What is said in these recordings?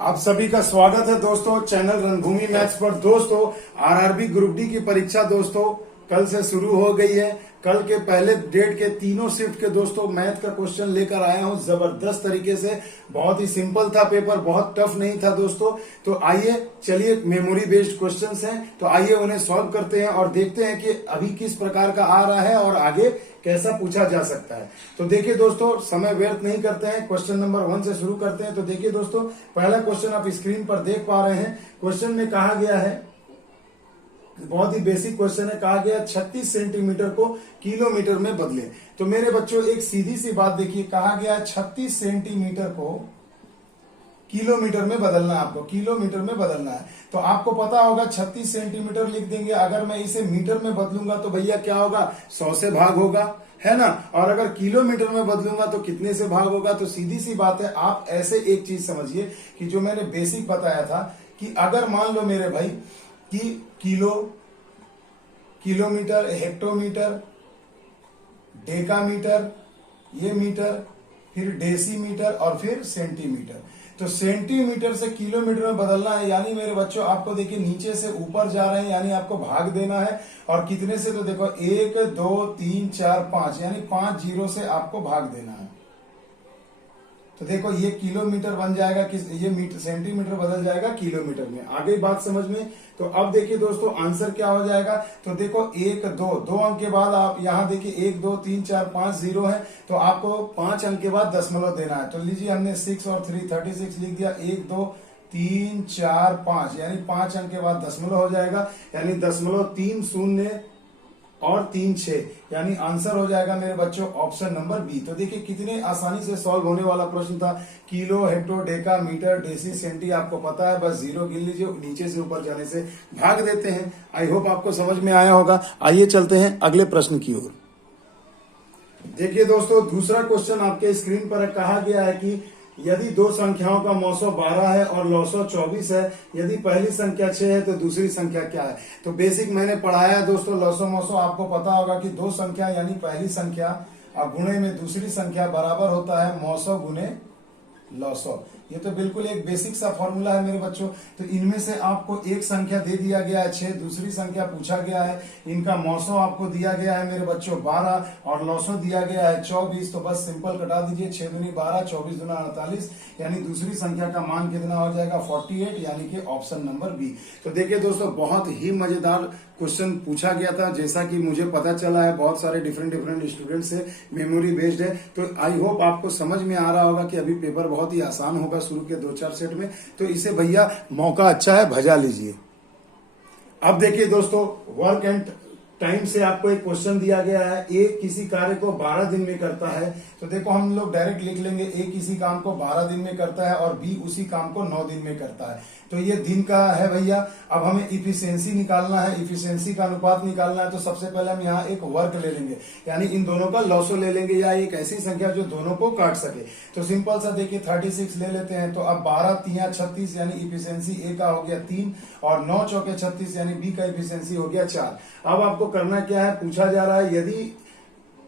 आप सभी का स्वागत है दोस्तों चैनल रणभूमि मैथ्स पर। दोस्तों आरआरबी ग्रुप डी की परीक्षा दोस्तों कल से शुरू हो गई है। कल के पहले डेट के तीनों शिफ्ट के दोस्तों मैथ का क्वेश्चन लेकर आया हूं जबरदस्त तरीके से। बहुत ही सिंपल था पेपर, बहुत टफ नहीं था दोस्तों। तो आइए चलिए, मेमोरी बेस्ड क्वेश्चंस हैं तो आइए उन्हें सॉल्व करते हैं और देखते हैं कि अभी किस प्रकार का आ रहा है और आगे कैसा पूछा जा सकता है। तो देखिए दोस्तों, समय व्यर्थ नहीं करते हैं, क्वेश्चन नंबर 1 से शुरू करते हैं। तो देखिए दोस्तों, पहला क्वेश्चन आप स्क्रीन पर देख पा रहे हैं। क्वेश्चन में कहा गया है, बहुत ही बेसिक क्वेश्चन है, कहा गया 36 सेंटीमीटर को किलोमीटर में बदले। तो मेरे बच्चों एक सीधी सी बात देखिए, कहा गया 36 सेंटीमीटर को किलोमीटर में बदलना है, आपको किलोमीटर में बदलना है। तो आपको पता होगा 36 सेंटीमीटर लिख देंगे, अगर मैं इसे मीटर में बदलूंगा तो भैया क्या होगा, 100 से भाग होगा, है ना। और अगर किलोमीटर में बदलूंगा तो कितने से भाग होगा। तो सीधी सी बात है, आप ऐसे एक चीज समझिए कि जो मैंने बेसिक बताया था कि अगर मान लो मेरे भाई कि किलोमीटर, हेक्टोमीटर, डेकामीटर, ये मीटर, फिर डेसीमीटर और फिर सेंटीमीटर। तो सेंटीमीटर से किलोमीटर में बदलना है, यानी मेरे बच्चों आपको देखिए नीचे से ऊपर जा रहे हैं, यानी आपको भाग देना है। और कितने से, तो देखो 1 2 3 4 5, यानी 5 जीरो से आपको भाग देना है। तो देखो ये किलोमीटर बन जाएगा, ये मीटर सेंटीमीटर बदल जाएगा किलोमीटर में। आगे बात समझ में। तो अब देखिए दोस्तों आंसर क्या हो जाएगा। तो देखो 1 2 अंक के बाद आप यहाँ देखिए 1 2 3 4 5 जीरो है, तो आपको 5 अंक के बाद दशमलव देना है। तो लीजिए हमने 6 और 3 36 लिख दिया। 1 2 3 4 5, यानी 5 अंक के बाद दशमलव हो जाएगा, यानी 0.30 और 3 6, यानी आंसर हो जाएगा मेरे बच्चों ऑप्शन नंबर बी। तो देखिए कितने आसानी से सॉल्व होने वाला प्रश्न था। Kilo, hecto, deca, metre, deci, centi आपको पता है, बस जीरो गिन लीजिए, नीचे से ऊपर जाने से भाग देते हैं। आई होप आपको समझ में आया होगा। आइए चलते हैं अगले प्रश्न की ओर। देखिए दोस्तों, दूसरा क्वेश्चन आपके स्क्रीन पर कहा गया है कि यदि दो संख्याओं का मौसो 12 है और लौसो 24 है, यदि पहली संख्या 6 है तो दूसरी संख्या क्या है। तो बेसिक मैंने पढ़ाया है दोस्तों, लौसो मौसो आपको पता होगा कि दो संख्या यानी पहली संख्या और गुणे में दूसरी संख्या बराबर होता है मौसो गुणे लौसो। ये तो बिल्कुल एक बेसिक सा फॉर्मूला है मेरे बच्चों। तो इनमें से आपको एक संख्या दे दिया गया है 6, दूसरी संख्या पूछा गया है, इनका मौसो आपको दिया गया है मेरे बच्चों 12 और लौसो दिया गया है 24। तो बस सिंपल कटा दीजिए, 6 दूनी 12, 24 दूना 48, यानी दूसरी संख्या का मान कितना हो जाएगा 48, यानी कि ऑप्शन नंबर बी। तो देखिए दोस्तों, बहुत ही मजेदार क्वेश्चन पूछा गया था, जैसा कि मुझे पता चला है बहुत सारे डिफरेंट स्टूडेंट से मेमोरी बेस्ड है। तो आई होप आपको समझ में आ रहा होगा कि अभी पेपर बहुत ही आसान होगा शुरू के 2-4 सेट में। तो इसे भैया मौका अच्छा है, भजा लीजिए। अब देखिए दोस्तों, वर्क एंड टाइम से आपको एक क्वेश्चन दिया गया है। ए किसी कार्य को 12 दिन में करता है। तो देखो हम लोग डायरेक्ट लिख लेंगे, ए किसी काम को 12 दिन में करता है और बी उसी काम को 9 दिन में करता है। तो ये दिन का है भैया। अब हमें इफिशियंसी निकालना है, इफिशियंसी का अनुपात निकालना है। तो सबसे पहले हम यहाँ एक वर्ग ले लेंगे, यानी इन दोनों का लॉसो ले लेंगे, या एक ऐसी संख्या जो दोनों को काट सके। तो सिंपल सा देखिए 36 ले लेते हैं। तो अब 12 3 36, यानी इफिशियंसी ए का हो गया 3 और 9 चौके 36, यानी बी का इफिशियंसी हो गया 4। अब आपको करना क्या है, पूछा जा रहा है यदि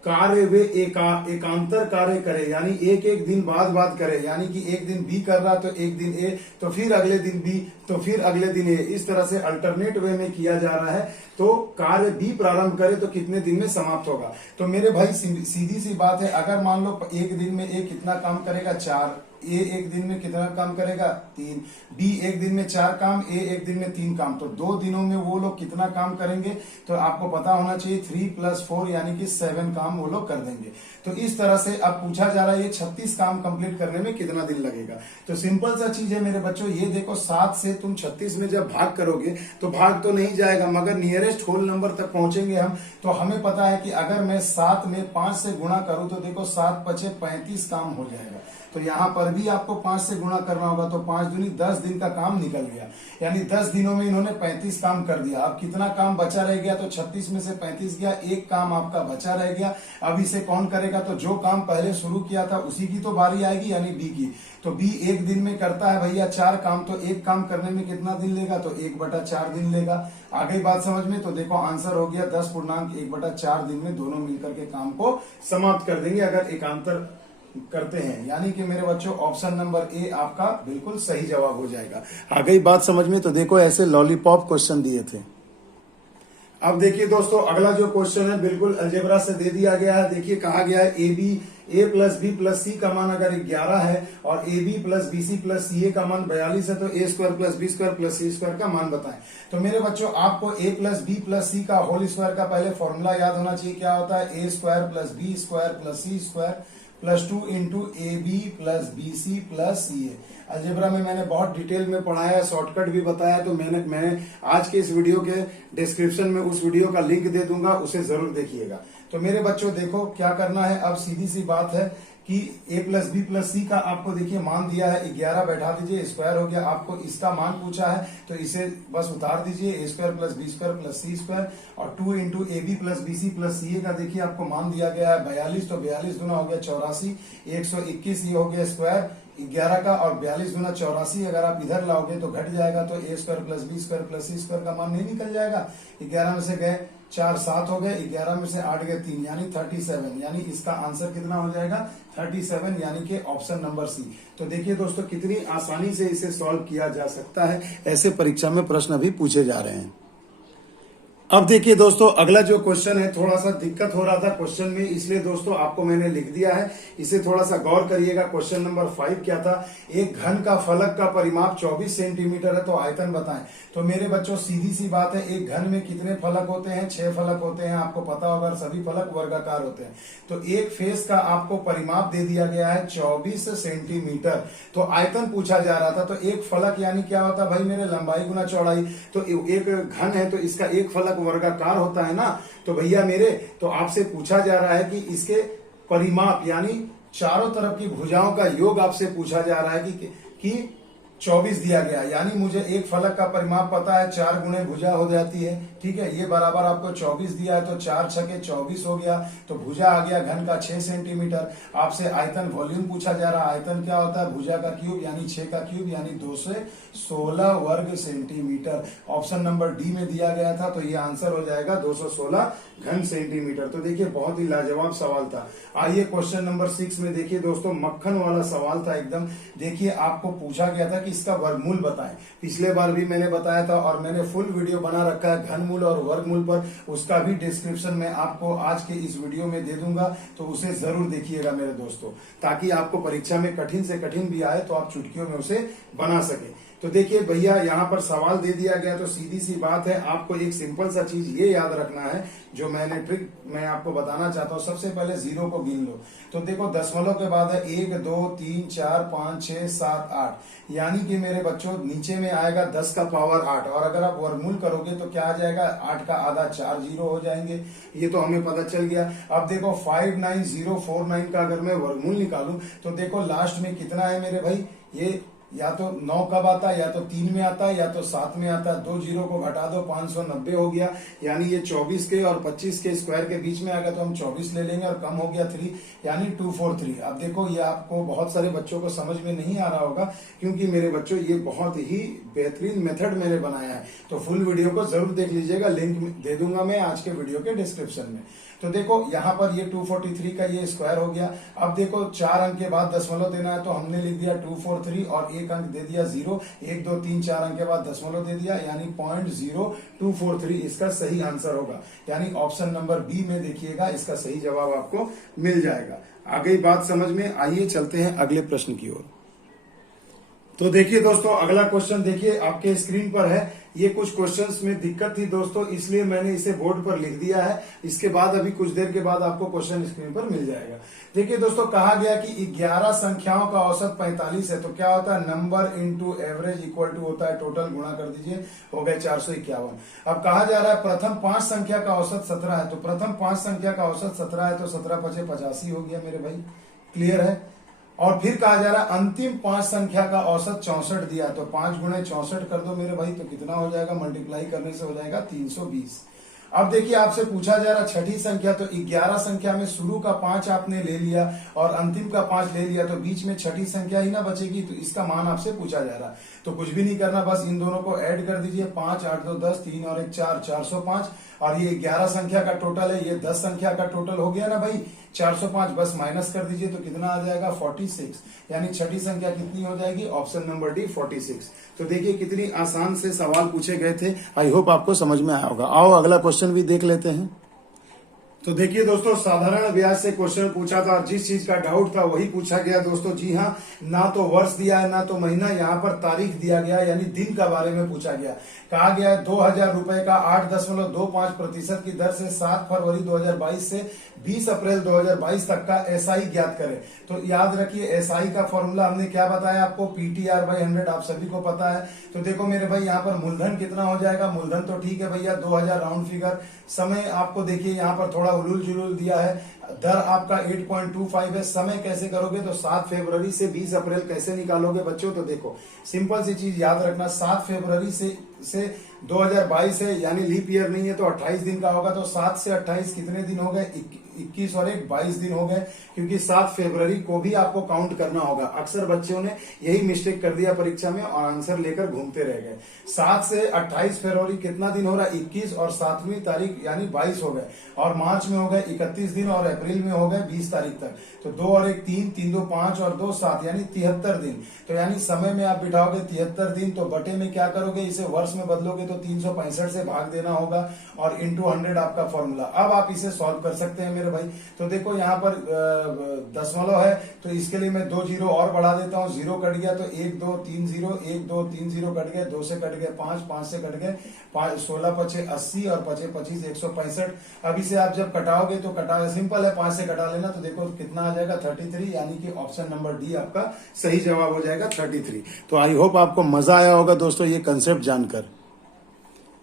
कार्य वे एकांतर कार्य करे, यानी एक एक दिन बाद करे, यानी कि एक दिन बी कर रहा तो एक दिन ए, तो फिर अगले दिन बी, तो फिर अगले दिन ए, इस तरह से अल्टरनेट वे में किया जा रहा है। तो कार्य बी प्रारंभ करे तो कितने दिन में समाप्त होगा। तो मेरे भाई सीधी सी बात है, अगर मान लो एक दिन में ए कितना काम करेगा 4, ए एक दिन में कितना काम करेगा 3, बी एक दिन में 4 काम, ए एक दिन में 3 काम, तो 2 दिनों में वो लोग कितना काम करेंगे। तो आपको पता होना चाहिए 3 + 4 यानी कि 7 काम वो लोग कर देंगे। तो इस तरह से अब पूछा जा रहा है ये 36 काम कंप्लीट करने में कितना दिन लगेगा। तो सिंपल सा चीज है मेरे बच्चों, ये देखो 7 से तुम 36 में जब भाग करोगे तो भाग तो नहीं जाएगा, मगर नियरेस्ट होल नंबर तक पहुंचेंगे हम। तो हमें पता है कि अगर मैं 7 में 5 से गुणा करूं तो देखो 7 × 5 = 35 काम हो जाएगा। तो यहाँ पर भी आपको 5 से गुणा करना होगा, तो 5 दूनी 10 दिन का काम निकल गया, यानी 10 दिनों में इन्होंने 35 काम कर दिया। अब कितना काम बचा रह गया, तो 36 में से 35 गया, एक काम आपका बचा रह गया। अब इसे कौन करेगा, तो जो काम पहले शुरू किया था उसी की तो बारी आएगी, यानी बी की। तो बी एक दिन में करता है भैया 4 काम, तो एक काम करने में कितना दिन लेगा, तो 1/4 दिन लेगा। आगे बात समझ में। तो देखो आंसर हो गया 10 पूर्णांक 1/4 दिन में दोनों मिलकर के काम को समाप्त कर देंगे, अगर एकांतर करते हैं, यानी कि मेरे बच्चों ऑप्शन नंबर ए आपका बिल्कुल सही जवाब हो जाएगा। आ गई बात समझ में? तो देखो ऐसे लॉलीपॉप क्वेश्चन दिए थे। अब देखिए दोस्तों, अगला जो क्वेश्चन है बिल्कुल अलजेब्रा से दे दिया गया है। देखिए कहा गया है A plus B plus C का मान अगर 11 है और A B plus B C plus C A का मान 42 है तो A square plus B square plus C square का मान बताएं। तो मेरे बच्चों आपको A plus B plus C का होल स्क्वायर का पहले फॉर्मूला याद होना चाहिए। क्या होता है? A square plus B square plus C square plus 2 into A B plus B C plus C A. Algebra में मैंने बहुत डिटेल में पढ़ाया, शॉर्टकट भी बताया, तो मैंने आज के इस वीडियो के डिस्क्रिप्शन में उस वीडियो का लिंक दे दूंगा, उसे जरूर देखिएगा। तो मेरे बच्चों देखो क्या करना है, अब सीधी सी बात है कि a plus B plus C का आपको देखिए मान दिया है 11, बैठा दीजिए, स्क्वायर हो गया। आपको इसका मान पूछा है तो इसे बस उतार दीजिए, A square plus B square plus C square, और 2 into A B plus B C plus C A का देखिए आपको मान दिया गया है 42, तो 42 गुना हो गया 84, 121 ये हो गया स्क्वायर 11 का, और 42 गुना 84 अगर आप इधर लाओगे तो घट जाएगा, तो A square plus B square plus C square का मान नहीं निकल जाएगा। 11 में से गए 4 7 हो गए, 11 में से 8 गए 3 यानी 37, यानी इसका आंसर कितना हो जाएगा? 37, यानी कि ऑप्शन नंबर सी। तो देखिए दोस्तों कितनी आसानी से इसे सॉल्व किया जा सकता है, ऐसे परीक्षा में प्रश्न अभी पूछे जा रहे हैं। अब देखिए दोस्तों अगला जो क्वेश्चन है, थोड़ा सा दिक्कत हो रहा था क्वेश्चन में, इसलिए दोस्तों आपको मैंने लिख दिया है, इसे थोड़ा सा गौर करिएगा। क्वेश्चन नंबर 5 क्या था? एक घन का फलक का परिमाप 24 सेंटीमीटर है तो आयतन बताएं। तो मेरे बच्चों सीधी सी बात है, एक घन में कितने फलक होते हैं? 6 फलक होते हैं, आपको पता होगा, सभी फलक वर्गाकार होते हैं। तो एक फेस का आपको परिमाप दे दिया गया है 24 सेंटीमीटर, तो आयतन पूछा जा रहा था। तो एक फलक यानी क्या होता है भाई मेरे? लंबाई गुना चौड़ाई। तो एक घन है तो इसका एक फलक वर्गाकार होता है ना, तो भैया मेरे, तो आपसे पूछा जा रहा है कि इसके परिमाप यानी चारों तरफ की भुजाओं का योग आपसे पूछा जा रहा है कि 24 दिया गया, यानी मुझे एक फलक का परिमाप पता है, 4 गुणे भुजा हो जाती है, ठीक है। ये बराबर आपको 24 दिया है तो 4 छके 24 हो गया, तो भुजा आ गया घन का 6 सेंटीमीटर। आपसे आयतन वॉल्यूम पूछा जा रहा है, आयतन क्या होता है? भुजा का क्यूब यानी 6 का क्यूब यानी 216 वर्ग सेंटीमीटर। ऑप्शन नंबर डी में दिया गया था, तो ये आंसर हो जाएगा 216 घन सेंटीमीटर। तो देखिए बहुत ही लाजवाब सवाल था। आइए क्वेश्चन नंबर 6 में देखिए दोस्तों, मक्खन वाला सवाल था एकदम। देखिए आपको पूछा गया था कि इसका वर्गमूल बताएं। पिछले बार भी मैंने बताया था और मैंने फुल वीडियो बना रखा है घनमूल और वर्गमूल पर, उसका भी डिस्क्रिप्शन में आपको आज के इस वीडियो में दे दूंगा, तो उसे जरूर देखिएगा मेरे दोस्तों, ताकि आपको परीक्षा में कठिन से कठिन भी आए तो आप चुटकियों में उसे बना सके। तो देखिए भैया यहाँ पर सवाल दे दिया गया, तो सीधी सी बात है, आपको एक सिंपल सा चीज ये याद रखना है, जो मैंने ट्रिक मैं आपको बताना चाहता हूँ। सबसे पहले 0 को गिन लो, तो देखो दशमलव के बाद है 1 2 3 4 5 6 7 8, यानी कि मेरे बच्चों नीचे में आएगा 10 का पावर 8, और अगर आप वर्गमूल करोगे तो क्या आ जाएगा? 8 का आधा 4 जीरो हो जाएंगे, ये तो हमें पता चल गया। अब देखो 59049 का अगर मैं वर्गमूल निकालूं तो देखो लास्ट में कितना है मेरे भाई? ये या तो 9 कब आता है, या तो 3 में आता है, या तो 7 में आता है। 2 जीरो को घटा दो, 590 हो गया, यानी ये 24 के और 25 के स्क्वायर के बीच में आ गया, तो हम 24 ले लेंगे, और कम हो गया 3 यानी 243। अब देखो ये आपको बहुत सारे बच्चों को समझ में नहीं आ रहा होगा, क्योंकि मेरे बच्चों ये बहुत ही बेहतरीन मेथड मैंने बनाया है, तो फुल वीडियो को जरूर देख लीजिएगा, लिंक दे दूंगा मैं आज के वीडियो के डिस्क्रिप्शन में। तो देखो यहाँ पर ये 243 का ये स्क्वायर हो गया। अब देखो 4 अंक के बाद दशमलव देना है, तो हमने लिख दिया 243 और एक अंक दे दिया 0, 1 2 3 4 अंक के बाद दशमलव दे दिया, यानी 0.0243 इसका सही आंसर होगा, यानी ऑप्शन नंबर बी में देखिएगा, इसका सही जवाब आपको मिल जाएगा। आ गई बात समझ में? आइए चलते हैं अगले प्रश्न की ओर। तो देखिए दोस्तों अगला क्वेश्चन देखिए आपके स्क्रीन पर है। ये कुछ क्वेश्चंस में दिक्कत थी दोस्तों, इसलिए मैंने इसे बोर्ड पर लिख दिया है। इसके बाद अभी कुछ देर के बाद आपको क्वेश्चन स्क्रीन पर मिल जाएगा। देखिए दोस्तों कहा गया कि 11 संख्याओं का औसत 45 है, तो क्या होता है? Number into average equal to होता है टोटल, गुणा कर दीजिए, हो गए 451। अब कहा जा रहा है प्रथम 5 संख्या का औसत 17 है, तो प्रथम 5 संख्या का औसत 17 है, तो 17 × 5 = 85 हो गया मेरे भाई, क्लियर है। और फिर कहा जा रहा है अंतिम 5 संख्या का औसत 64 दिया, तो 5 × 64 कर दो मेरे भाई, तो कितना हो जाएगा? मल्टीप्लाई करने से हो जाएगा 320। अब देखिए आपसे पूछा जा रहा छठी संख्या, तो 11 संख्या में शुरू का 5 आपने ले लिया और अंतिम का 5 ले लिया, तो बीच में छठी संख्या ही ना बचेगी, तो इसका मान आपसे पूछा जा रहा है। तो कुछ भी नहीं करना, बस इन दोनों को ऐड कर दीजिए, 5 8 2 10, 3 और 1 4, 405, और ये 11 संख्या का टोटल है, ये 10 संख्या का टोटल हो गया ना भाई, 405 बस माइनस कर दीजिए तो कितना आ जाएगा 46, यानी छठी संख्या कितनी हो जाएगी, ऑप्शन नंबर डी 46। तो देखिए कितनी आसान से सवाल पूछे गए थे, आई होप आपको समझ में आया होगा। आओ अगला क्वेश्चन भी देख लेते हैं। तो देखिए दोस्तों, साधारण ब्याज से क्वेश्चन पूछा था और जिस चीज का डाउट था वही पूछा गया दोस्तों। जी हाँ, ना तो वर्ष दिया है ना तो महीना, यहाँ पर तारीख दिया गया यानी दिन का बारे में पूछा गया। कहा गया है 2000 रुपए का 8.25% की दर से 7 फरवरी 2022 से 20 अप्रैल 2022 तक का एसआई ज्ञात करें। तो याद रखिए एसआई का फॉर्मूला हमने क्या बताया आपको, PTR/100, आप सभी को पता है। तो देखो मेरे भाई यहाँ पर मूलधन कितना हो जाएगा, मूलधन तो ठीक है भैया 2000 राउंड फिगर। समय आपको देखिए यहाँ पर थोड़ा उलूल जुलूल दिया है, दर आपका 8.25 है। समय कैसे करोगे, तो 7 फरवरी से 20 अप्रैल कैसे निकालोगे बच्चों, तो देखो सिंपल सी चीज याद रखना, 7 फरवरी से 2022 है यानी लीप ईयर नहीं है तो 28 दिन का होगा। तो 7 से 28 कितने दिन हो गए, 21 और 1 22 दिन हो गए, क्योंकि 7 फरवरी को भी आपको काउंट करना होगा। अक्सर बच्चों ने यही मिस्टेक कर दिया परीक्षा में और आंसर लेकर घूमते रह गए। 7 से 28 फरवरी कितना दिन हो रहा है, 21, और 7वीं तारीख यानी 22 हो गए, और मार्च में हो गए 31 दिन, और अप्रैल में हो गए 20 तारीख तक। तो 2 और 1 3, 3 2 5 और 2 7 यानी 73 दिन। तो यानी समय में आप बिठाओगे 73 दिन, तो बटे में क्या करोगे, इसे वर्ष में बदलोगे तो 365 से भाग देना होगा और इंटू 100 आपका फॉर्मूला। अब आप इसे सॉल्व कर सकते हैं मेरे भाई। तो देखो यहाँ पर दशमलव है तो इसके लिए मैं 2 जीरो और बढ़ा देता हूँ, 0 कट गया तो 1 2 3 0, 1 2 3 0 कट गए, 2 से कट गए 5, 5 से कट गए 5, 16 पचे 80 और 5 25 165। अब इसे आप जब कटाओगे तो सिंपल है, 5 से कटा लेना, तो देखो कितना आ जाएगा 33, यानी कि ऑप्शन नंबर डी आपका सही जवाब हो जाएगा 33। तो आई होप आपको मजा आया होगा दोस्तों ये कंसेप्ट जानकर।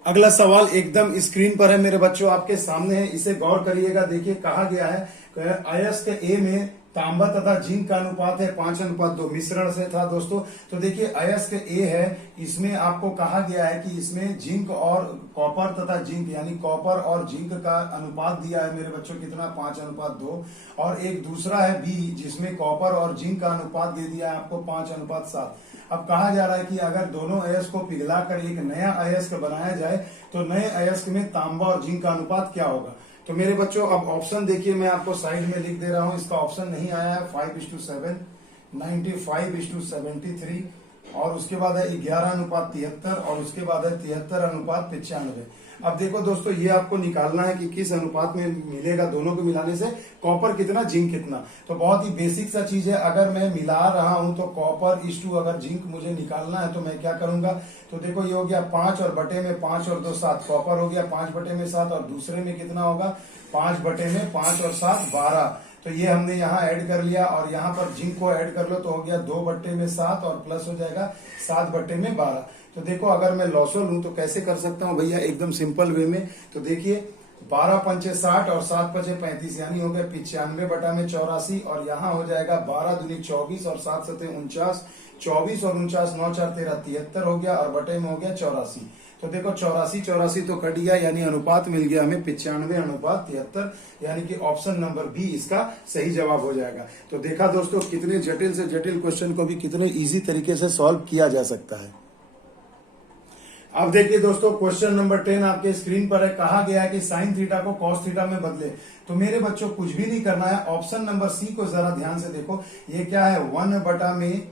अगला सवाल एकदम स्क्रीन पर है मेरे बच्चों, आपके सामने है, इसे गौर करिएगा। देखिए कहा गया है अयस्क ए में तांबा तथा जिंक का अनुपात है 5:2, मिश्रण से था दोस्तों। तो देखिए अयस्क ए है, इसमें आपको कहा गया है कि इसमें जिंक और कॉपर तथा जिंक यानी कॉपर और जिंक का अनुपात दिया है मेरे बच्चों कितना, 5:2। और एक दूसरा है बी जिसमें कॉपर और जिंक का अनुपात दे दिया है आपको 5:7। अब कहा जा रहा है कि अगर दोनों अयस्क को पिघलाकर एक नया अयस्क बनाया जाए तो नए अयस्क में तांबा और जिंक का अनुपात क्या होगा। तो मेरे बच्चों अब ऑप्शन देखिए, मैं आपको साइड में लिख दे रहा हूं, इसका ऑप्शन नहीं आया है 5:7, 95:73, और उसके बाद है 11:73, और उसके बाद है 73:95। अब देखो दोस्तों ये आपको निकालना है कि किस अनुपात में मिलेगा, दोनों को मिलाने से कॉपर कितना जिंक कितना। तो बहुत ही बेसिक सा चीज है, अगर मैं मिला रहा हूं तो कॉपर इस टू अगर जिंक मुझे निकालना है तो मैं क्या करूंगा, तो देखो ये हो गया 5 और बटे में 5 और 2 7, कॉपर हो गया 5 बटे में 7, और दूसरे में कितना होगा 5 बटे में 5 और 7 12। तो ये हमने यहाँ ऐड कर लिया, और यहाँ पर जिंक को ऐड कर लो तो हो गया 2 बटे में 7 और प्लस हो जाएगा 7 बटे में 12। तो देखो अगर मैं लॉसल हूं तो कैसे कर सकता हूं भैया, एकदम सिंपल वे में। तो देखिए 12 पंचे 60 और 7 पचे 35, यानी हो गया 95 बटा में 84, और यहाँ हो जाएगा 12 दूनी 24 और 7 सते 49, 24 और 49 9 4 13 73 हो गया, और बटे में हो गया 84। तो देखो 84 तो कट गया, यानी अनुपात मिल गया हमें 95:73, यानी कि ऑप्शन नंबर बी इसका सही जवाब हो जाएगा। तो देखा दोस्तों कितने जटिल से जटिल क्वेश्चन को भी कितने इजी तरीके से सॉल्व किया जा सकता है। अब देखिए दोस्तों क्वेश्चन नंबर 10 आपके स्क्रीन पर है, कहा गया है कि साइन थीटा को कॉस थीटा में बदले। तो मेरे बच्चों कुछ भी नहीं करना है, ऑप्शन नंबर सी को जरा ध्यान से देखो, ये क्या है 1 बटा में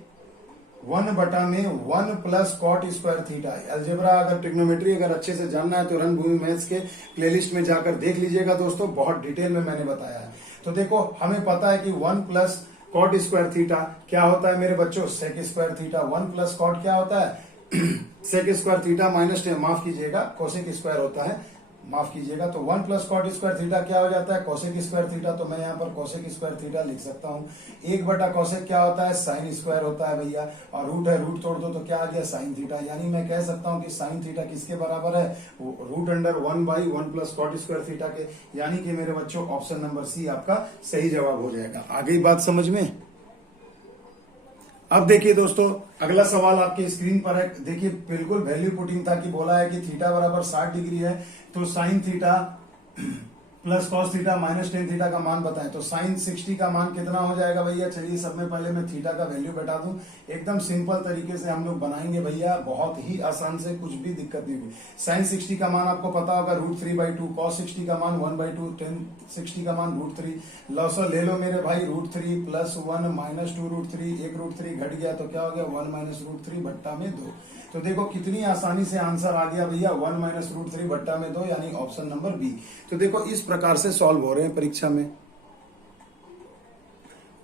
1 plus cot square theta. Algebra अगर ट्रिग्नोमेट्री अगर अच्छे से जानना है तो रणभूमि मैथ्स के प्लेलिस्ट में जाकर देख लीजिएगा दोस्तों, बहुत डिटेल में मैंने बताया है। तो देखो हमें पता है कि 1 प्लस कॉट स्क्वायर थीटा क्या होता है मेरे बच्चों, sec square theta. 1 plus cot क्या होता है सेक स्क्वायर थीटा माइनस माफ कीजिएगा कोसेक स्क्वायर होता है, माफ कीजिएगा। तो 1 प्लस कॉट स्क्वायर थीटा क्या हो जाता है, कोसेक स्क्वायर थीटा। तो मैं यहाँ पर कोसेक स्क्वायर थीटा लिख सकता हूँ। 1 बटा कोसेक क्या होता है, साइन स्क्वायर होता है भैया, और रूट है, रूट तोड़ दो तो क्या आ गया साइन थीटा। यानी मैं कह सकता हूँ कि साइन थीटा किसके बराबर है, root under 1/1 plus cot square theta के। यानी कि मेरे बच्चों ऑप्शन नंबर सी आपका सही जवाब हो जाएगा। आ गई बात समझ में। अब देखिए दोस्तों अगला सवाल आपके स्क्रीन पर है, देखिए बिल्कुल वैल्यू पुटिंग था कि बोला है कि थीटा बराबर 60 डिग्री है, तो sine theta plus cos theta minus tan theta का मान बताएं। तो साइन 60 का मान कितना हो जाएगा भैया? चलिए सब में पहले मैं थीटा का वैल्यू बैठा दूं। एकदम सिंपल तरीके से हम लोग बनाएंगे भैया, बहुत ही आसान से, कुछ भी दिक्कत नहीं होगी। साइन 60 का मान आपको पता होगा √3/2, कॉस 60 का मान 1/2, टेन 60 का मान √3। लॉसर ले लो मेरे भाई, √3 + 1 - 2 √3, एक √3 घट गया तो क्या हो गया? 1 - √3 बट्टा में 2। तो देखो कितनी आसानी से आंसर आ गया भैया, 1 - √3 बट्टा में 2, यानी ऑप्शन नंबर बी। तो देखो इस प्रकार से सॉल्व हो रहे हैं परीक्षा में।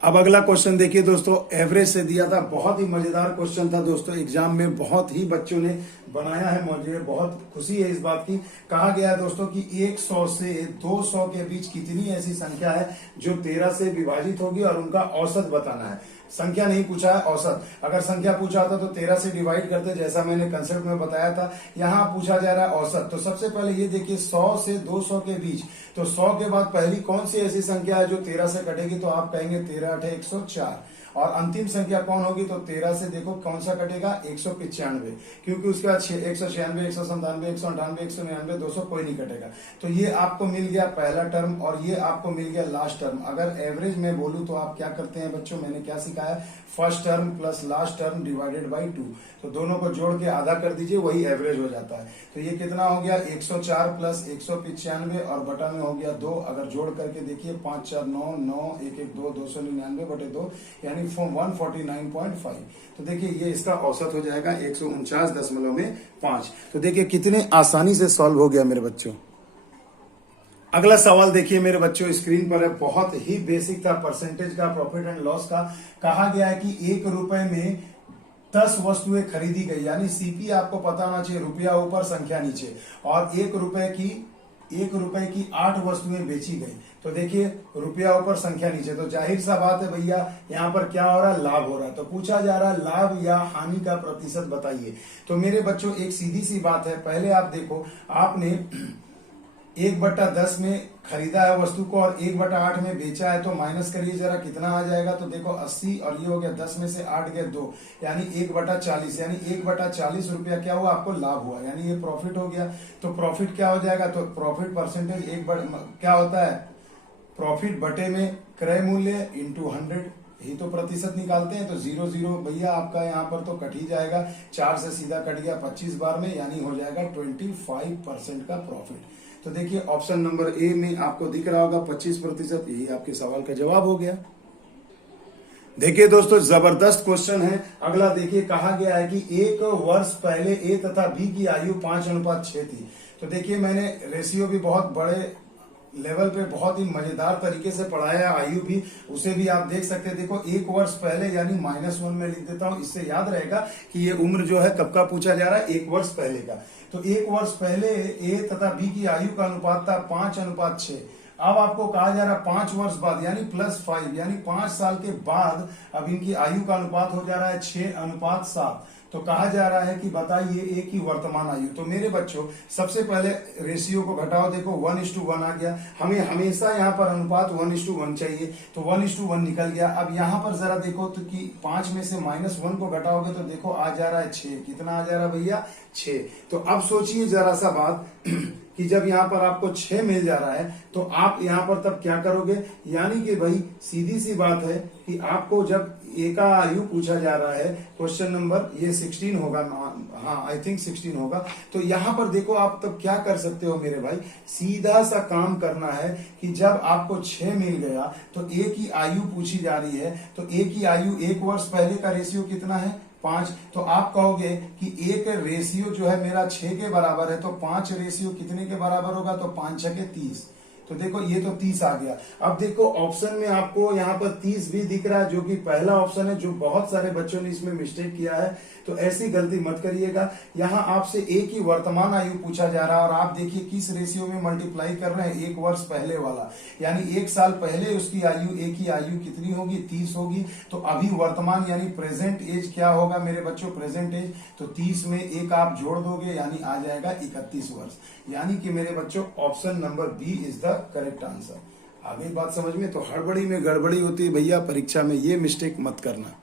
अब अगला क्वेश्चन देखिए दोस्तों, एवरेज से दिया था, बहुत ही मजेदार क्वेश्चन था दोस्तों, एग्जाम में बहुत ही बच्चों ने बनाया है, मुझे बहुत खुशी है इस बात की। कहा गया है दोस्तों कि 100 से 200 के बीच कितनी ऐसी संख्या है जो 13 से विभाजित होगी और उनका औसत बताना है। संख्या नहीं पूछा है, औसत। अगर संख्या पूछा होता तो 13 से डिवाइड करते, जैसा मैंने कंसेप्ट में बताया था। यहाँ पूछा जा रहा है औसत। तो सबसे पहले ये देखिए 100 से 200 के बीच, तो 100 के बाद पहली कौन सी ऐसी संख्या है जो 13 से कटेगी? तो आप कहेंगे 13 × 8 = 104। और अंतिम संख्या कौन होगी? तो 13 से देखो कौन सा कटेगा? 195, क्योंकि उसके बाद 196, 197, 198, 199, 200 कोई नहीं कटेगा। तो ये आपको मिल गया पहला टर्म और ये आपको मिल गया लास्ट टर्म। अगर एवरेज में बोलूं तो आप क्या करते हैं बच्चों, मैंने क्या सिखाया? First term plus last term divided by 2। तो दोनों को जोड़ के आधा कर दीजिए, वही एवरेज हो जाता है। तो ये कितना हो गया? 104 + 195 और बटा में हो गया 2। अगर जोड़ करके देखिए 5 4 9 9 1 1 2 299/2, यानी 149.5। तो देखिए ये इसका औसत हो जाएगा 149.5। तो देखिए कितने आसानी से सॉल्व हो गया मेरे बच्चों। अगला सवाल देखिए मेरे बच्चों, स्क्रीन पर है, बहुत ही बेसिक था, परसेंटेज का, प्रॉफिट एंड लॉस का। कहा गया है कि 1 रुपए में 10 वस्तुएं खरीदी गई, यानी सीपी आपको पता होना चाहिए, रुपया ऊपर संख्या नीचे, और 1 रुपए की 8 वस्तुएं बेची गई। तो देखिए रुपया ऊपर संख्या नीचे, तो जाहिर सा बात है भैया यहाँ पर क्या हो रहा है? लाभ हो रहा है। तो पूछा जा रहा है लाभ या हानि का प्रतिशत बताइए। तो मेरे बच्चों एक सीधी सी बात है, पहले आप देखो, आपने 1/10 में खरीदा है वस्तु को और 1/8 में बेचा है, तो माइनस करिए जरा कितना आ जाएगा। तो देखो 80 और ये हो गया 10 में से 8 गए 2, यानी 1/40, यानी 1/40 रुपया क्या हुआ? आपको लाभ हुआ, यानी ये प्रॉफिट हो गया। तो प्रॉफिट क्या हो जाएगा? तो प्रॉफिट परसेंटेज क्या होता है? प्रॉफिट बटे में क्रय मूल्य इंटू 100 ही तो प्रतिशत निकालते हैं। तो 0 0 भैया आपका यहाँ पर तो कट ही जाएगा, 4 से सीधा कट गया 25 बार में, यानी हो जाएगा 25% का प्रॉफिट। तो देखिए ऑप्शन नंबर ए में आपको दिख रहा होगा 25%, यही आपके सवाल का जवाब हो गया। देखिए दोस्तों जबरदस्त क्वेश्चन है। अगला देखिए, कहा गया है कि 1 वर्ष पहले ए तथा बी की आयु 5:6 थी। तो देखिए मैंने रेशियो भी बहुत बड़े लेवल पे बहुत ही मजेदार तरीके से पढ़ाया है, आयु भी, उसे भी आप देख सकते हैं। देखो 1 वर्ष पहले यानी -1 में लिख देता हूं, इससे याद रहेगा कि ये उम्र जो है कब का पूछा जा रहा है? 1 वर्ष पहले का। तो 1 वर्ष पहले ए तथा बी की आयु का अनुपात था 5:6। अब आपको कहा जा रहा है 5 वर्ष बाद यानी +5, यानी 5 साल के बाद अब इनकी आयु का अनुपात हो जा रहा है 6:7। तो कहा जा रहा है कि बताइए ए की वर्तमान आयु। तो मेरे बच्चों सबसे पहले रेशियो को घटाओ, देखो 1:1 आ गया। हमें हमेशा यहाँ पर अनुपात 1:1 चाहिए, तो 1:1 निकल गया। अब यहाँ पर जरा देखो तो कि 5 में से -1 को घटाओगे तो देखो आ जा रहा है 6। कितना आ जा रहा है भैया? 6। तो अब सोचिए जरा सा बात कि जब यहाँ पर आपको 6 मिल जा रहा है तो आप यहाँ पर तब क्या करोगे? यानी कि भाई सीधी सी बात है कि आपको जब ए का आयु पूछा जा रहा है, क्वेश्चन नंबर ये 16 होगा, हाँ आई थिंक 16 होगा। तो यहाँ पर देखो आप तब क्या कर सकते हो मेरे भाई, सीधा सा काम करना है कि जब आपको 6 मिल गया तो ए की आयु पूछी जा रही है, तो ए की आयु 1 वर्ष पहले का रेशियो कितना है? 5। तो आप कहोगे कि एक रेशियो जो है मेरा 6 के बराबर है, तो 5 रेशियो कितने के बराबर होगा? तो 5 × 6 = 30। तो देखो ये तो 30 आ गया। अब देखो ऑप्शन में आपको यहाँ पर 30 भी दिख रहा है, जो कि पहला ऑप्शन है, जो बहुत सारे बच्चों ने इसमें मिस्टेक किया है। तो ऐसी गलती मत करिएगा। यहाँ आपसे ए की वर्तमान आयु पूछा जा रहा है और आप देखिए किस रेशियो में मल्टीप्लाई कर रहे हैं, 1 वर्ष पहले वाला, यानी 1 साल पहले उसकी आयु, ए की आयु कितनी होगी? 30 होगी। तो अभी वर्तमान यानी प्रेजेंट एज क्या होगा मेरे बच्चों? Present age. तो 30 में 1 आप जोड़ दोगे यानी आ जाएगा 31 वर्ष। यानी कि मेरे बच्चों option number B is the correct answer. आ गई बात समझ में? तो हड़बड़ी में गड़बड़ी होती है भैया परीक्षा में, ये मिस्टेक मत करना।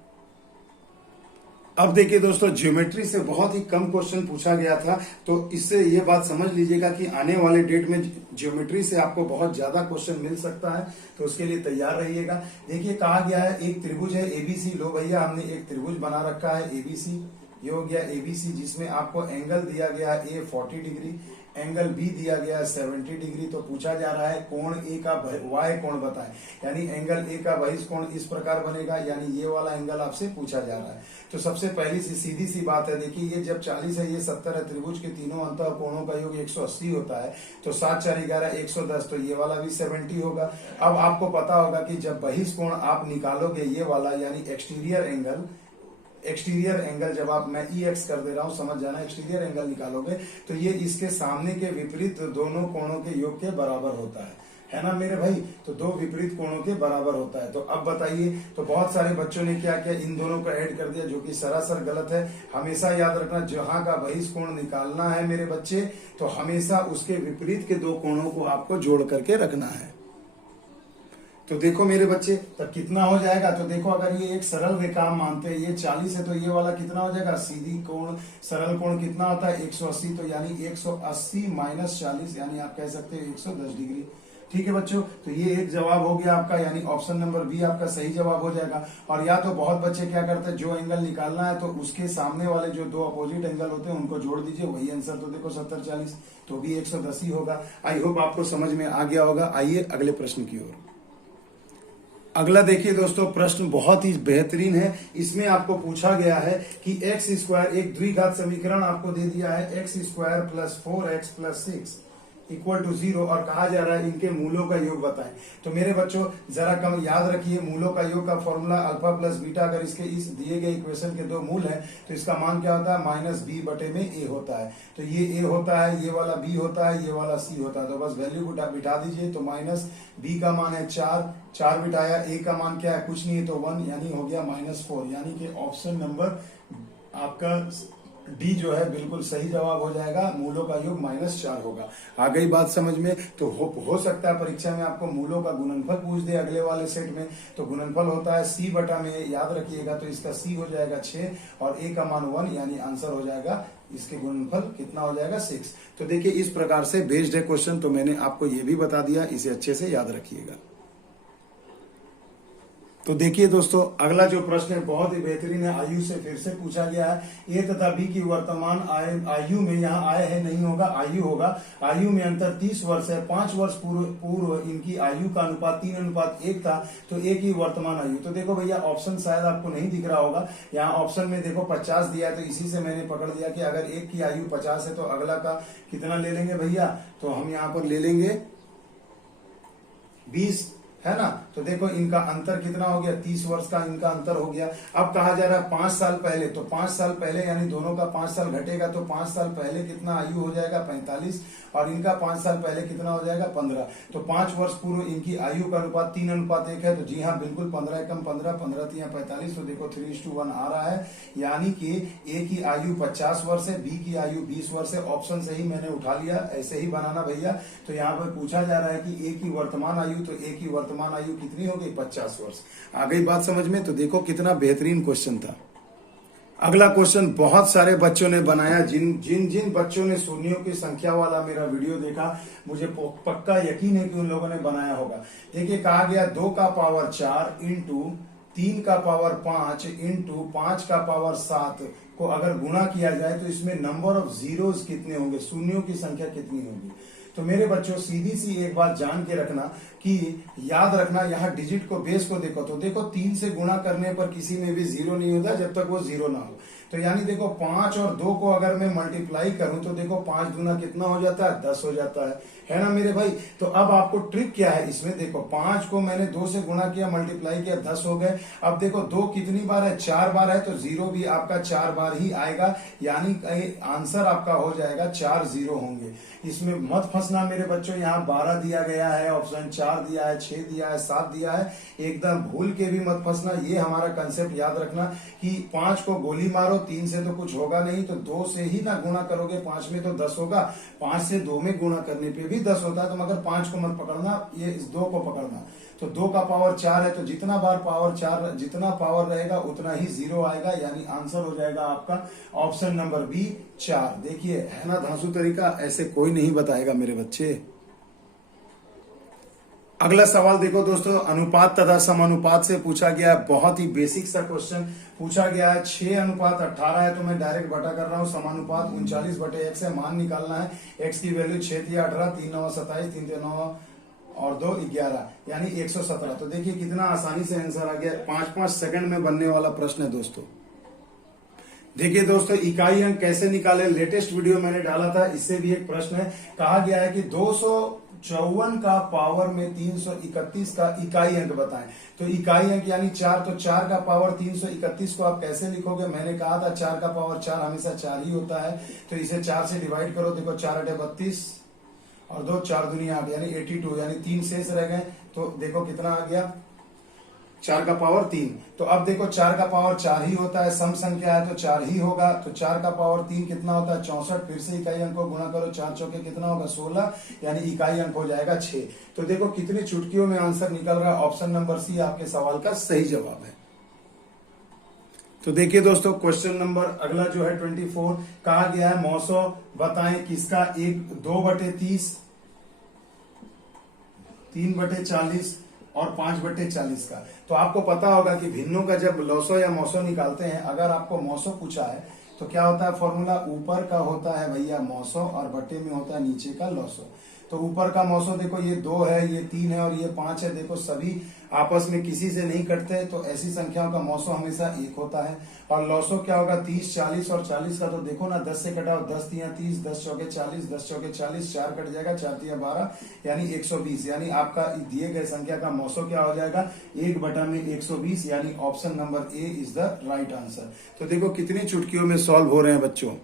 अब देखिए दोस्तों, ज्योमेट्री से बहुत ही कम क्वेश्चन पूछा गया था, तो इससे ये बात समझ लीजिएगा कि आने वाले डेट में ज्योमेट्री से आपको बहुत ज्यादा क्वेश्चन मिल सकता है, तो उसके लिए तैयार रहिएगा। देखिए कहा गया है एक त्रिभुज है एबीसी। लो भैया, हमने एक त्रिभुज बना रखा है एबीसी, ये हो गया एबीसी, जिसमें आपको एंगल दिया गया है ए 40 डिग्री, एंगल बी दिया गया है 70 डिग्री। तो पूछा जा रहा है कोण ए का वाय कोण बताएं, यानी एंगल ए का बहिष कोण इस प्रकार बनेगा, यानी ये वाला एंगल आपसे पूछा जा रहा है। तो सबसे पहली सीधी सी बात है, देखिए ये जब 40 है, ये 70 है, त्रिभुज के तीनों अंत कोणों का योग 180 होता है, तो 7 4 11 110, तो ये वाला भी 70 होगा। अब आपको पता होगा कि जब बहिष कोण आप निकालोगे ये वाला, यानी एक्सटीरियर एंगल जब आप, मैं ई एक्स कर दे रहा हूं, समझ जाना, एक्सटीरियर एंगल निकालोगे तो ये इसके सामने के विपरीत दोनों कोणों के योग के बराबर होता है ना मेरे भाई। तो दो विपरीत कोणों के बराबर होता है। तो अब बताइए, तो बहुत सारे बच्चों ने क्या किया, इन दोनों को ऐड कर दिया, जो कि सरासर गलत है। हमेशा याद रखना, जहां का बहिष कोण निकालना है मेरे बच्चे, तो हमेशा उसके विपरीत के दो कोणों को आपको जोड़ करके रखना है। तो देखो मेरे बच्चे, तब कितना हो जाएगा, तो देखो अगर ये एक सरल रेखा मानते हैं, ये 40 है, तो ये वाला कितना हो जाएगा, सीधी कोण सरल कोण कितना होता है 180, तो यानी 180 माइनस 40, यानी आप कह सकते हैं 110 डिग्री। ठीक है बच्चों, तो ये एक जवाब हो गया आपका, यानी ऑप्शन नंबर बी आपका सही जवाब हो जाएगा। और या तो बहुत बच्चे क्या करते हैं, जो एंगल निकालना है तो उसके सामने वाले जो दो अपोजिट एंगल होते हैं उनको जोड़ दीजिए, वही आंसर। तो देखो 70 40, तो भी 110 ही होगा। आई होप आपको समझ में आ गया होगा। आइए अगले प्रश्न की ओर। अगला देखिए दोस्तों, प्रश्न बहुत ही बेहतरीन है। इसमें आपको पूछा गया है कि एक्स स्क्वायर, एक द्विघात समीकरण आपको दे दिया है, x square plus 4x plus 6 equal to 0, और कहा जा रहा है इनके मूलों का योग बताएं। तो मेरे बच्चों जरा कम याद रखिए, मूलों का योग का फॉर्मूला अल्फा प्लस बीटा, अगर इसके इस दिए गए इक्वेशन के दो मूल है तो इसका मान क्या होता है, माइनस बी बटे में ए होता है। तो ये ए होता है, ये वाला बी होता है, ये वाला सी होता है। तो बस वैल्यू को बिठा दीजिए। तो माइनस बी का मान है 4 बिठाया, ए का मान क्या है, कुछ नहीं है, तो 1, यानी हो गया -4, यानी कि ऑप्शन नंबर आपका डी जो है बिल्कुल सही जवाब हो जाएगा। मूलों का योग -4 होगा। आ गई बात समझ में। तो हो सकता है परीक्षा में आपको मूलों का गुणनफल पूछ दे अगले वाले सेट में। तो गुणनफल होता है सी बटा में, याद रखिएगा। तो इसका सी हो जाएगा 6 और ए का मान 1, यानी आंसर हो जाएगा इसके गुणनफल कितना हो जाएगा 6। तो देखिए इस प्रकार से बेस्ड है क्वेश्चन। तो मैंने आपको ये भी बता दिया, इसे अच्छे से याद रखिएगा। तो देखिए दोस्तों, अगला जो प्रश्न है बहुत ही बेहतरीन है, आयु से फिर से पूछा गया है। ए तथा बी की वर्तमान आयु में, यहाँ आय है नहीं होगा, आयु होगा। आयु में अंतर 30 वर्ष है। 5 वर्ष पूर्व इनकी आयु का अनुपात 3:1 था, तो ए की वर्तमान आयु। तो देखो भैया, ऑप्शन शायद आपको नहीं दिख रहा होगा, यहाँ ऑप्शन में देखो 50 दिया है, तो इसी से मैंने पकड़ लिया कि अगर एक की आयु 50 है तो अगला का कितना ले लेंगे भैया, तो हम यहाँ पर ले लेंगे 20, है ना। तो देखो इनका अंतर कितना हो गया, 30 वर्ष का इनका अंतर हो गया। अब कहा जा रहा है 5 साल पहले, तो 5 साल पहले यानी दोनों का 5 साल घटेगा, तो 5 साल पहले कितना आयु हो जाएगा 45, और इनका 5 साल पहले कितना हो जाएगा 15। तो 5 वर्ष पूर्व इनकी आयु का अनुपात 3:1 है। तो जी हाँ बिल्कुल, 15 कम 15, 15 3 45। तो देखो 3:1 आ रहा है, यानी कि ए की आयु 50 वर्ष है, बी की आयु 20 वर्ष है। ऑप्शन से ही मैंने उठा लिया, ऐसे ही बनाना भैया। तो यहाँ पर पूछा जा रहा है कि ए की वर्तमान आयु, तो ए की वर्तमान आयु कितनी हो गई 50 वर्ष। आ गई बात समझ में। तो देखो कितना बेहतरीन क्वेश्चन था। अगला क्वेश्चन बहुत सारे बच्चों ने बनाया, जिन बच्चों ने शून्यों की संख्या वाला मेरा वीडियो देखा, मुझे पक्का यकीन है कि उन लोगों ने बनाया होगा। देखिए कहा गया 2 का पावर 4 इंटू 3 का पावर 5 इंटू 5 का पावर 7 को अगर गुणा किया जाए तो इसमें नंबर ऑफ जीरोस कितने होंगे, शून्यों की संख्या कितनी होगी। तो मेरे बच्चों सीधी सी एक बात जान के रखना कि याद रखना, यहाँ डिजिट को बेस को देखो, तो देखो 3 से गुणा करने पर किसी में भी 0 नहीं होता जब तक वो 0 ना हो। तो यानी देखो 5 और 2 को अगर मैं मल्टीप्लाई करूं तो देखो 5 दूना कितना हो जाता है 10 हो जाता है ना मेरे भाई। तो अब आपको ट्रिक क्या है इसमें, देखो 5 को मैंने 2 से गुणा किया, मल्टीप्लाई किया, 10 हो गए। अब देखो 2 कितनी बार है, 4 बार है, तो 0 भी आपका 4 बार ही आएगा, यानी आंसर आपका हो जाएगा 4 0 होंगे। इसमें मत फंसना मेरे बच्चों, यहाँ 12 दिया गया है, ऑप्शन 4 दिया है, 6 दिया है, 7 दिया है, एकदम भूल के भी मत फंसना। ये हमारा कंसेप्ट याद रखना कि 5 को गोली मारो, 3 से तो कुछ होगा नहीं, तो 2 से ही ना गुणा करोगे, 5 में तो 10 होगा, 5 से 2 में गुणा करने पे भी 10 होता है। तो मगर 5 को मत पकड़ना, ये इस 2 को पकड़ना। तो 2 का पावर 4 है, तो जितना बार पावर 4 जितना पावर रहेगा उतना ही जीरो आएगा, यानी आंसर हो जाएगा आपका ऑप्शन नंबर बी 4। देखिए है ना धांसू तरीका, ऐसे कोई नहीं बताएगा मेरे बच्चे। अगला सवाल देखो दोस्तों, अनुपात तथा समानुपात से पूछा गया है, बहुत ही बेसिक सा क्वेश्चन पूछा गया है। 6:18 है तो मैं डायरेक्ट बटा कर रहा हूं। समानुपात 39/x है, मान निकालना है। x की वैल्यू 6×18 3 9 27 3 9 और 2 11 यानी 117। तो देखिए कितना आसानी से आंसर आ गया, 5-5 सेकंड में बनने वाला प्रश्न है दोस्तों। देखिए दोस्तों, इकाई अंक कैसे निकाले, लेटेस्ट वीडियो मैंने डाला था, इससे भी एक प्रश्न है। कहा गया है कि 254 का पावर में 331 का इकाई अंक बताएं। तो इकाई अंक यानी 4, तो 4 का पावर 331 को आप कैसे लिखोगे? मैंने कहा था 4 का पावर 4 हमेशा 4 ही होता है, तो इसे 4 से डिवाइड करो। देखो 4 × 32 और 2 4 दूनी 8 यानी 82, यानी 3 शेष रह गए। तो देखो कितना आ गया, 4 का पावर 3। तो अब देखो 4 का पावर 4 ही होता है, सम संख्या है तो 4 ही होगा। तो 4 का पावर 3 कितना होता है? 64। फिर से इकाई अंक को गुणा करो, 4 चौके कितना होगा? 16, यानी इकाई अंक हो जाएगा 6। तो देखो कितनी चुटकियों में आंसर निकल रहा है। ऑप्शन नंबर सी आपके सवाल का सही जवाब है। तो देखिए दोस्तों, क्वेश्चन नंबर अगला जो है 24, कहा गया है मौसो बताएं किसका 2/30 3/40 और 5/40 का। तो आपको पता होगा कि भिन्नों का जब लॉसो या मौसो निकालते हैं, अगर आपको मौसो पूछा है तो क्या होता है फॉर्मूला? ऊपर का होता है भैया मौसो और बटे में होता है नीचे का लॉसो। तो ऊपर का मौसो देखो ये 2 है, ये 3 है और ये 5 है। देखो सभी आपस में किसी से नहीं कटते, तो ऐसी संख्याओं का मौसो हमेशा 1 होता है। और लॉसो क्या होगा? 30 40 और 40 का। तो देखो ना 10 से कटाओ, 10 × 30 10 चौके 40 10 चौके 40, 4 कट जाएगा, 4 × 12 यानी 120। यानी आपका दिए गए संख्या का मौसो क्या हो जाएगा? 1/120, यानी option number A is the right answer. तो देखो कितनी चुटकियों में सॉल्व हो रहे हैं बच्चों।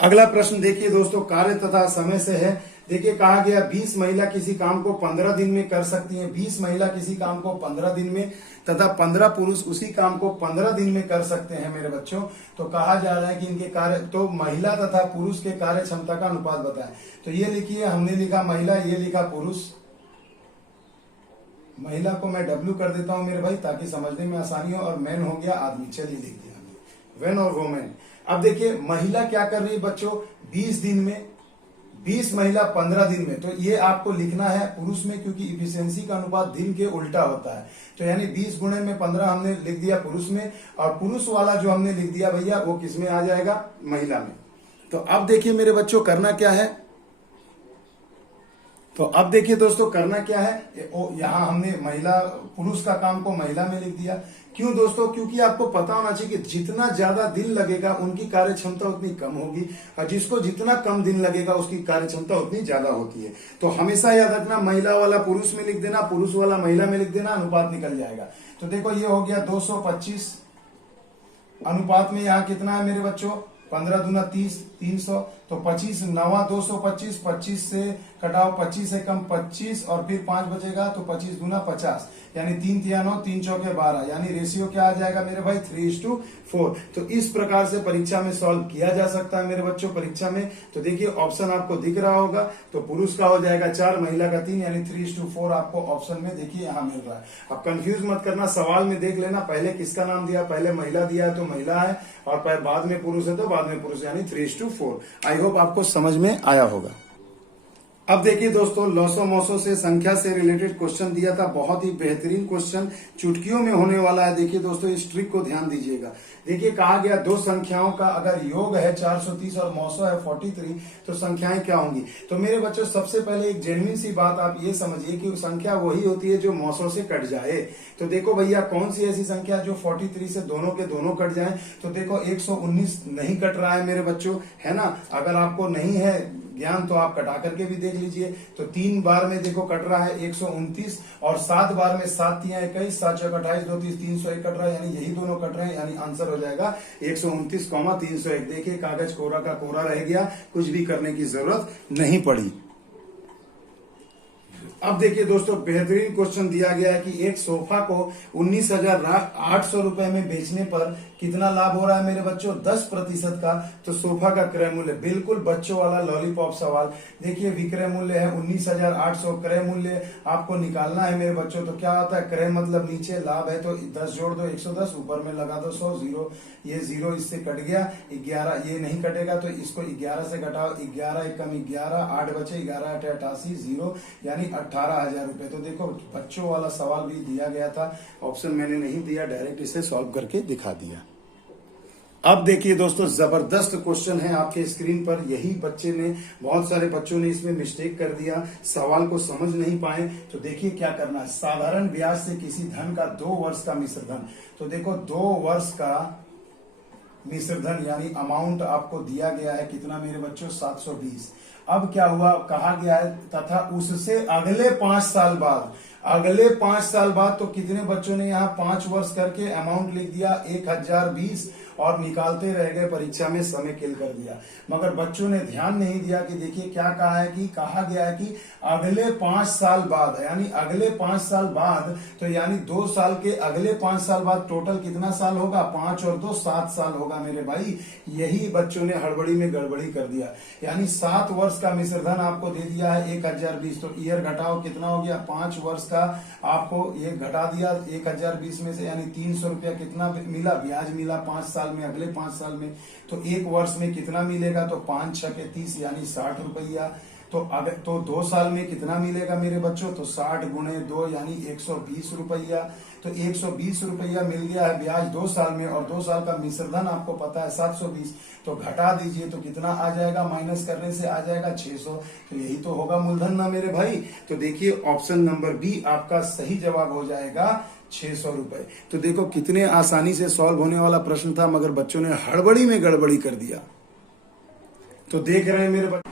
अगला प्रश्न देखिए दोस्तों, कार्य तथा समय से है। देखिए कहा गया 20 महिला किसी काम को 15 दिन में कर सकती हैं। 20 महिला किसी काम को 15 दिन में तथा 15 पुरुष उसी काम को 15 दिन में कर सकते हैं मेरे बच्चों। तो कहा जा रहा है कि इनके कार्य, तो महिला तथा पुरुष के कार्य क्षमता का अनुपात बताएं। तो ये लिखिए, हमने लिखा महिला, ये लिखा पुरुष। महिला को मैं W कर देता हूं मेरे भाई, ताकि समझने में आसानी हो। और मैन हो गया आदमी, चलिए लिख दिया हमने, वेन और वोमेन। अब देखिए महिला क्या कर रही है बच्चों? 20 दिन में, 20 महिला 15 दिन में। तो ये आपको लिखना है पुरुष में, क्योंकि इफिशियंसी का अनुपात दिन के उल्टा होता है। तो यानी 20 गुणे में 15 हमने लिख दिया पुरुष में, और पुरुष वाला जो हमने लिख दिया भैया वो किस में आ जाएगा? महिला में। तो अब देखिए मेरे बच्चों करना क्या है, तो अब देखिए दोस्तों करना क्या है, यहां हमने महिला पुरुष का काम को महिला में लिख दिया। क्यों दोस्तों? क्योंकि आपको पता होना चाहिए कि जितना ज्यादा दिन लगेगा उनकी कार्य क्षमता उतनी कम होगी, और जिसको जितना कम दिन लगेगा उसकी कार्य क्षमता उतनी ज्यादा होती है। तो हमेशा याद रखना, महिला वाला पुरुष में लिख देना, पुरुष वाला महिला में लिख देना, अनुपात निकल जाएगा। तो देखो ये हो गया 225 अनुपात में यहाँ कितना है मेरे बच्चों? 15 दूना 30, 300। तो 25 9 225, 25 से कटाओ 25 से कम 25 और फिर 5 बचेगा, तो 25 दूना 50, यानी 3 × 9 3 चौके 12, यानी रेशियो क्या आ जाएगा मेरे भाई? 3:4। तो इस प्रकार से परीक्षा में सॉल्व किया जा सकता है मेरे बच्चों परीक्षा में। तो देखिए ऑप्शन आपको दिख रहा होगा, तो पुरुष का हो जाएगा 4, महिला का 3, यानी 3:4 आपको ऑप्शन में देखिए यहाँ मिल रहा है। अब कंफ्यूज मत करना, सवाल में देख लेना पहले किसका नाम दिया, पहले महिला दिया है तो महिला है, और बाद में पुरुष है तो बाद में पुरुष, यानी 3:4। आई होप आपको समझ में आया होगा। अब देखिए दोस्तों, लॉसो मौसो से संख्या से रिलेटेड क्वेश्चन दिया था, बहुत ही बेहतरीन क्वेश्चन चुटकियों में होने वाला है। देखिए दोस्तों इस ट्रिक को ध्यान दीजिएगा। देखिए कहा गया दो संख्याओं का अगर योग है 430 और मौसो है 43, तो संख्याएं क्या होंगी? तो मेरे बच्चों सबसे पहले एक जेन्युइन सी बात आप ये समझिए कि संख्या वही होती है जो मौसो से कट जाए। तो देखो भैया कौन सी ऐसी संख्या जो 43 से दोनों के दोनों कट जाए? तो देखो 119 नहीं कट रहा है मेरे बच्चों, है ना। अगर आपको नहीं है ज्ञान तो आप कटा करके भी देख लीजिए। तो 3 बार में देखो कट रहा है 129, और 7 बार में 7 × 3 = 21, 7 × 4 = 28, 2 × 3 = 301 कट रहा है, यानी यही दोनों कट रहे हैं, यानी आंसर हो जाएगा 129, 301। देखिए कागज कोरा का कोरा रह गया, कुछ भी करने की जरूरत नहीं पड़ी। अब देखिए दोस्तों, बेहतरीन क्वेश्चन दिया गया है कि एक सोफा को 19,800 रुपए में बेचने पर कितना लाभ हो रहा है मेरे बच्चों? 10% का। तो सोफा का क्रय मूल्य, बिल्कुल बच्चों वाला लॉलीपॉप सवाल। देखिए विक्रय मूल्य है 19,800, क्रय मूल्य आपको निकालना है मेरे बच्चों। तो क्या होता है, क्रय मतलब नीचे, लाभ है तो 10 जोड़ दो 110, ऊपर में लगा दो 100, जीरो, ये जीरो इससे कट गया, 11 ये नहीं कटेगा तो इसको 11 से घटाओ, 11 एक कम 11, 8 बचे, 11 8 88, जीरो, यानी 18,000 रुपए। तो देखो बच्चों वाला सवाल भी दिया गया था, ऑप्शन मैंने नहीं दिया, डायरेक्ट इसे सॉल्व करके दिखा दिया। अब देखिए दोस्तों, जबरदस्त क्वेश्चन है आपके स्क्रीन पर। यही बच्चे ने, बहुत सारे बच्चों ने इसमें मिस्टेक कर दिया, सवाल को समझ नहीं पाए। तो देखिए क्या करना है, साधारण ब्याज से किसी धन का 2 वर्ष का मिश्र धन। तो देखो 2 वर्ष का मिश्र धन यानी अमाउंट आपको दिया गया है कितना मेरे बच्चों? 720। अब क्या हुआ, कहा गया है तथा उससे अगले 5 साल बाद, अगले 5 साल बाद, तो कितने बच्चों ने यहाँ 5 वर्ष करके अमाउंट लिख दिया 1020 और निकालते रह गए, परीक्षा में समय किल कर दिया। मगर बच्चों ने ध्यान नहीं दिया कि देखिए क्या कहा है, कि कहा गया है कि अगले 5 साल बाद, यानी अगले 5 साल बाद, तो यानी 2 साल के अगले 5 साल बाद टोटल कितना साल होगा? 5 और 2 7 साल होगा मेरे भाई। यही बच्चों ने हड़बड़ी में गड़बड़ी कर दिया, यानी 7 वर्ष का मिश्रधन आपको दे दिया है 1020। तो ईयर घटाओ कितना हो गया? 5 वर्ष का आपको ये घटा दिया 1020 में से, यानी 300 रुपया कितना मिला? ब्याज मिला 5 साल में, अगले 5 साल में। तो 1 वर्ष में कितना मिलेगा? तो 5 6 के 30 यानी 60 रुपया। तो अगर तो 2 साल में कितना मिलेगा मेरे बच्चों? तो 60 गुणे 2 यानी 120 रुपया। तो 120 रुपया मिल गया है ब्याज 2 साल में, और 2 साल का मिश्रधन आपको पता है 720। तो घटा दीजिए तो कितना आ जाएगा? माइनस करने से आ जाएगा 600। तो यही तो होगा मूलधन ना मेरे भाई। तो देखिए ऑप्शन नंबर बी आपका सही जवाब हो जाएगा 600 रुपए। तो देखो कितने आसानी से सॉल्व होने वाला प्रश्न था, मगर बच्चों ने हड़बड़ी में गड़बड़ी कर दिया। तो देख रहे हैं मेरे बच्चे।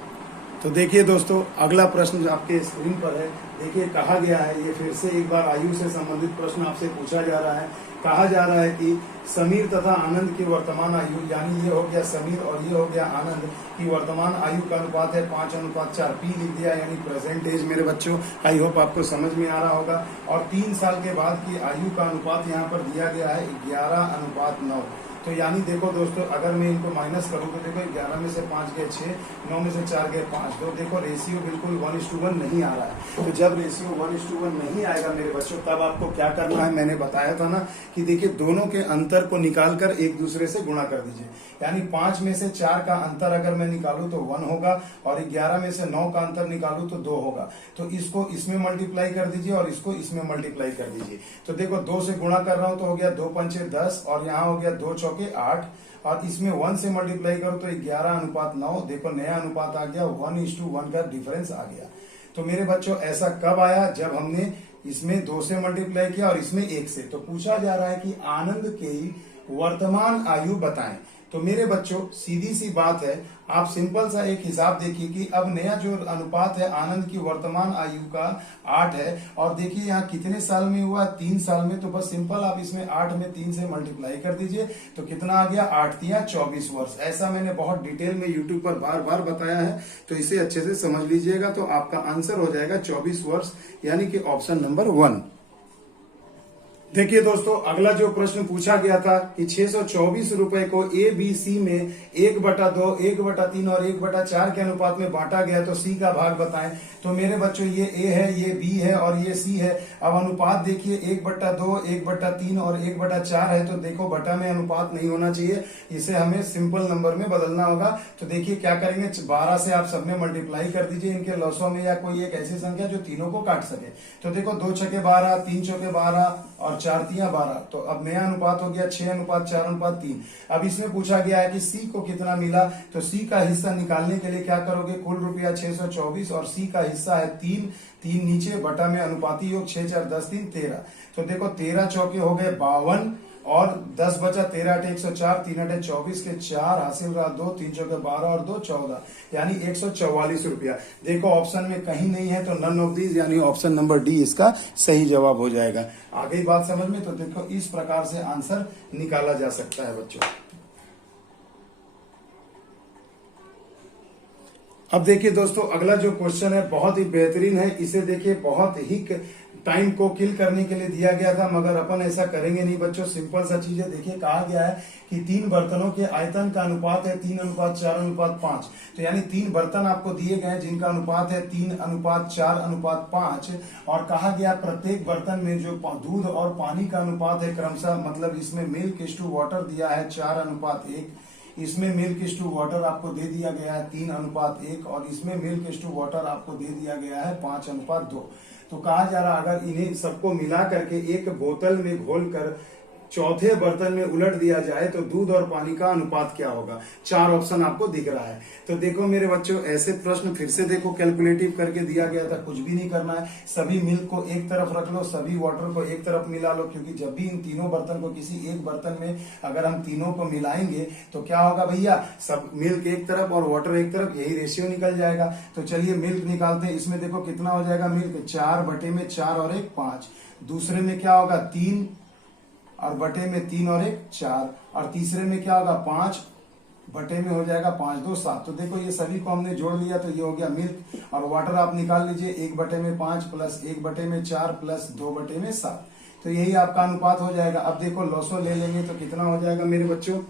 तो देखिए दोस्तों, अगला प्रश्न जो आपके स्क्रीन पर है, देखिए कहा गया है, ये फिर से एक बार आयु से संबंधित प्रश्न आपसे पूछा जा रहा है। कहा जा रहा है कि समीर तथा आनंद की वर्तमान आयु, यानी ये हो गया समीर और ये हो गया आनंद की वर्तमान आयु का अनुपात है 5:4। पी लिख दिया यानी प्रेजेंट एज मेरे बच्चों। आई होप आपको समझ में आ रहा होगा। और 3 साल के बाद की आयु का अनुपात यहाँ पर दिया गया है 11:9। तो यानी देखो दोस्तों, अगर मैं इनको माइनस करूं तो देखो 11 में से 5 गए 6, 9 में से 4 गए 5। तो देखो रेशियो बिल्कुल 1:1 नहीं आ रहा है। तो जब रेशियो 1:1 नहीं आएगा मेरे बच्चों, तब आपको क्या करना है, मैंने बताया था ना कि देखिए दोनों के अंतर को निकालकर एक दूसरे से गुणा कर दीजिए। यानी 5 में से 4 का अंतर अगर मैं निकालूं तो 1 होगा, और 11 में से 9 का अंतर निकालूं तो 2 होगा। तो इसको इसमें मल्टीप्लाई कर दीजिए और इसको इसमें मल्टीप्लाई कर दीजिए। तो देखो 2 से गुणा कर रहा हूं तो हो गया 2 पंचे 10, और यहाँ हो गया 2 चौके 8, और इसमें 1 से मल्टीप्लाई करो तो 11:9। देखो नया अनुपात आ गया, 1:1 का डिफरेंस आ गया। तो मेरे बच्चों ऐसा कब आया? जब हमने इसमें 2 से मल्टीप्लाई किया और इसमें 1 से। तो पूछा जा रहा है कि आनंद की वर्तमान आयु बताएं। तो मेरे बच्चों सीधी सी बात है, आप सिंपल सा एक हिसाब देखिए कि अब नया जो अनुपात है आनंद की वर्तमान आयु का 8 है, और देखिए यहाँ कितने साल में हुआ? 3 साल में। तो बस सिंपल आप इसमें 8 में 3 से मल्टीप्लाई कर दीजिए तो कितना आ गया? 8 तिया 24 वर्ष। ऐसा मैंने बहुत डिटेल में यूट्यूब पर बार बार बताया है, तो इसे अच्छे से समझ लीजिएगा। तो आपका आंसर हो जाएगा 24 वर्ष, यानी कि ऑप्शन नंबर 1। देखिए दोस्तों, अगला जो प्रश्न पूछा गया था कि 624 रुपए को ए बी सी में 1/2, 1/3 और 1/4 के अनुपात में बांटा गया, तो सी का भाग बताएं। तो मेरे बच्चों ये ए है, ये बी है और ये सी है। अब अनुपात देखिए 1/2, 1/3 और 1/4 है। तो देखो बटा में अनुपात नहीं होना चाहिए, इसे हमें सिंपल नंबर में बदलना होगा। तो देखिए क्या करेंगे, 12 से आप सब में मल्टीप्लाई कर दीजिए इनके लॉसों में, या कोई एक ऐसी संख्या जो तीनों को काट सके। तो देखो 2 छके 12, 3 चौके 12 और 4 तिया 12। तो अब नया अनुपात हो गया 6:4:3। अब इसमें पूछा गया है कि सी को कितना मिला। तो सी का हिस्सा निकालने के लिए क्या करोगे, कुल रुपया 624 और सी का हिस्सा है 3 नीचे, बटा में अनुपाती योग 6 4 10 3 13। तो देखो 13 चौके हो गए 52 और 10 बचा, 13 8 104, 3 8 24 के 4 हासिल रहा 2, 3 चौके 12 और 2 14, यानी 144 रुपया। देखो ऑप्शन में कहीं नहीं है, तो नन ऑफ दीज यानी ऑप्शन नंबर डी इसका सही जवाब हो जाएगा। आ गई बात समझ में? तो देखो इस प्रकार से आंसर निकाला जा सकता है बच्चों। अब देखिए दोस्तों, अगला जो क्वेश्चन है बहुत ही बेहतरीन है। इसे देखिए बहुत ही टाइम को किल करने के लिए दिया गया था, मगर अपन ऐसा करेंगे नहीं बच्चों। सिंपल सा चीज है। देखिए कहा गया है कि 3 बर्तनों के आयतन का अनुपात है 3:4:5। तो यानी 3 बर्तन आपको दिए गए हैं जिनका अनुपात है 3:4:5, और कहा गया प्रत्येक बर्तन में जो दूध और पानी का अनुपात है क्रमशः, मतलब इसमें मिल्क इस टू वाटर दिया है 4:1, इसमें मिल्क इस टू वाटर आपको दे दिया गया है 3:1, और इसमें मिल्क इस टू वाटर आपको दे दिया गया है 5:2। तो कहा जा रहा अगर इन्हें सबको मिला करके एक बोतल में घोलकर चौथे बर्तन में उलट दिया जाए तो दूध और पानी का अनुपात क्या होगा। 4 ऑप्शन आपको दिख रहा है। तो देखो मेरे बच्चों, ऐसे प्रश्न फिर से देखो कैलकुलेटिव करके दिया गया था। कुछ भी नहीं करना है, सभी मिल्क को एक तरफ रख लो, सभी वाटर को एक तरफ मिला लो, क्योंकि जब भी इन तीनों बर्तन को किसी एक बर्तन में अगर हम तीनों को मिलाएंगे तो क्या होगा भैया, सब मिल्क एक तरफ और वाटर एक तरफ, यही रेशियो निकल जाएगा। तो चलिए मिल्क निकालते हैं। इसमें देखो कितना हो जाएगा मिल्क, 4/4 और 1 5। दूसरे में क्या होगा 3 और बटे में 3 और 1 4, और तीसरे में क्या होगा 5 बटे में हो जाएगा 5 2 7। तो देखो ये सभी को हमने जोड़ लिया, तो ये हो गया मिल्क। और वाटर आप निकाल लीजिए, 1/5 प्लस 1/4 प्लस 2/7। तो यही आपका अनुपात हो जाएगा। अब देखो लॉसो ले लेंगे तो कितना हो जाएगा मेरे बच्चों।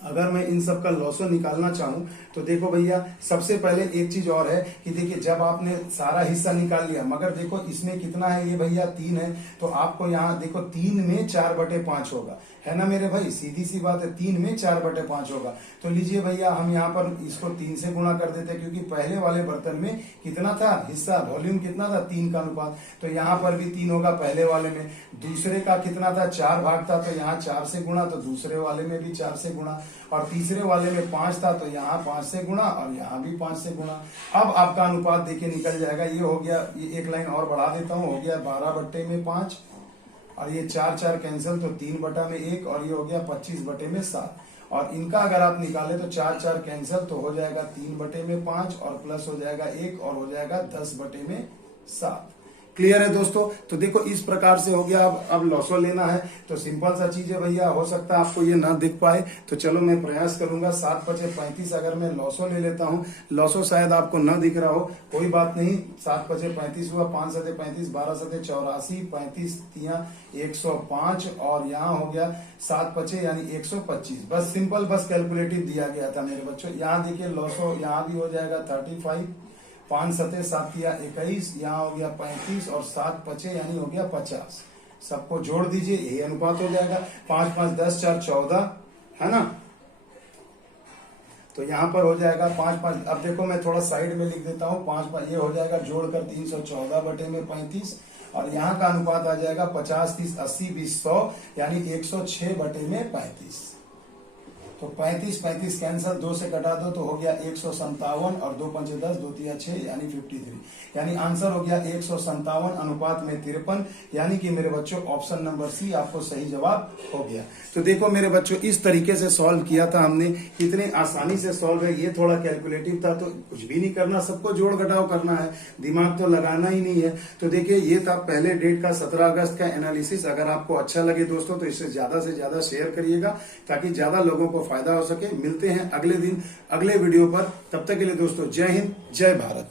अगर मैं इन सब का लॉसो निकालना चाहूं तो देखो भैया, सबसे पहले एक चीज और है कि देखिए जब आपने सारा हिस्सा निकाल लिया, मगर देखो इसमें कितना है ये भैया 3 है, तो आपको यहाँ देखो 3 में 4/5 होगा, है ना मेरे भाई, सीधी सी बात है 3 में 4/5 होगा। तो लीजिए भैया हम यहाँ पर इसको 3 से गुणा कर देते हैं, क्योंकि पहले वाले बर्तन में कितना था हिस्सा, वॉल्यूम कितना था 3 का अनुपात, तो यहाँ पर भी 3 होगा पहले वाले में। दूसरे का कितना था 4 भाग था, तो यहाँ 4 से गुणा, तो दूसरे वाले में भी 4 से गुणा, और तीसरे वाले में 5 था तो यहाँ 5 से गुणा, और यहाँ भी 5 से गुणा। अब आपका अनुपात देखिए निकल जाएगा। ये हो गया, ये एक लाइन और बढ़ा देता हूँ, हो गया 12/5, और ये 4 4 कैंसिल तो 3/1, और ये हो गया 25/7। और इनका अगर आप निकाले तो 4 4 कैंसिल तो हो जाएगा 3/5, और प्लस हो जाएगा 1 और हो जाएगा 10/7। क्लियर है दोस्तों। तो देखो इस प्रकार से हो गया। अब लॉसो लेना है तो सिंपल सा चीज है भैया, हो सकता है आपको ये ना दिख पाए, तो चलो मैं प्रयास करूंगा। 7×5 अगर मैं लॉसो ले लेता हूं, लॉसो शायद आपको ना दिख रहा हो, कोई बात नहीं। 7×5 हुआ, 5×7 12×7 84, 35×3 105, और यहाँ हो गया 7×5 यानी 125। बस सिंपल, बस कैलकुलेटिव दिया गया था मेरे बच्चों। यहाँ देखिए लॉसो यहाँ भी हो जाएगा 35, 5×7 = 21, यहाँ हो गया 35, और 7×5 यानी हो गया 50। सबको जोड़ दीजिए, यही अनुपात हो जाएगा। 5 5 10 4 14, है ना। तो यहाँ पर हो जाएगा 5 5। अब देखो मैं थोड़ा साइड में लिख देता हूँ, 5 5 ये हो जाएगा जोड़कर 314/35, और यहाँ का अनुपात आ जाएगा 50 30 80 20 100 यानी 106/35। तो 35 35 कैंसल, 2 से कटा दो तो हो गया 157, और 2 5 10 2 3 6 यानी 53, यानी आंसर हो गया 157 अनुपात में 53, यानी कि मेरे बच्चों ऑप्शन नंबर सी आपको सही जवाब हो गया। तो देखो मेरे बच्चों इस तरीके से सॉल्व किया था हमने, कितने आसानी से सॉल्व है। ये थोड़ा कैलकुलेटिव था, तो कुछ भी नहीं करना, सबको जोड़ घटाव करना है, दिमाग तो लगाना ही नहीं है। तो देखिए ये था पहले डेट का 17 अगस्त का एनालिसिस। अगर आपको अच्छा लगे दोस्तों तो इसे ज्यादा से ज्यादा शेयर करिएगा, ताकि ज्यादा लोगों को फायदा हो सके। मिलते हैं अगले दिन अगले वीडियो पर, तब तक के लिए दोस्तों जय हिंद जय भारत।